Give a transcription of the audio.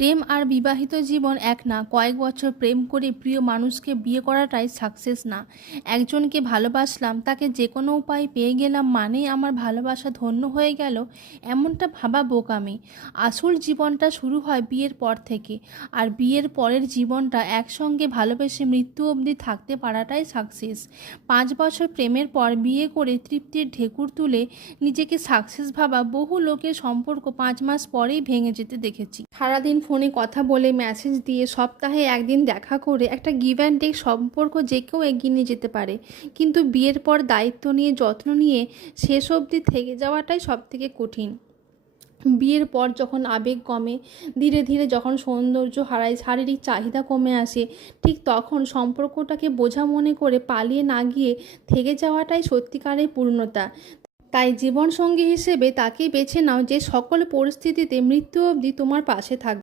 প্রেম আর বিবাহিত জীবন এক না। কয়েক বছর প্রেম করে প্রিয় মানুষকে বিয়ে করাটাই সাকসেস না। একজনকে ভালোবাসলাম, তাকে যে কোনো উপায়ে পেয়ে গেলাম মানেই আমার ভালোবাসা ধন্য হয়ে গেল, এমনটা ভাবা বোকামি। আসল জীবনটা শুরু হয় বিয়ের পর থেকে, আর বিয়ের পরের জীবনটা একসঙ্গে ভালোবেসে মৃত্যু অবধি থাকতে পারাটাই সাকসেস। 5 বছর প্রেমের পর বিয়ে করে তৃপ্তির ঢেকুর তুলে নিজেকে সাকসেস ভাবা বহু লোকের সম্পর্ক 5 মাস পরেই ভেঙে যেতে দেখেছি। সারাদিন ফোনে কথা বলে, মেসেজ দিয়ে, সপ্তাহে একদিন দেখা করে একটা গিভ অ্যান্ড টেক সম্পর্ক যে কেউ এগিয়ে নিয়ে যেতে পারে, কিন্তু বিয়ের পর দায়িত্ব নিয়ে, যত্ন নিয়ে শেষ অবধি থেকে যাওয়াটাই সবথেকে কঠিন। বিয়ের পর যখন আবেগ কমে, ধীরে ধীরে যখন সৌন্দর্য হারায়, শারীরিক চাহিদা কমে আসে, ঠিক তখন সম্পর্কটাকে বোঝা মনে করে পালিয়ে না গিয়ে থেকে যাওয়াটাই সত্যিকারের পূর্ণতা। তাই জীবনসঙ্গী হিসেবে তাকেই বেছে নাও যে সকল পরিস্থিতিতে মৃত্যু অবধি তোমার পাশে থাকবে।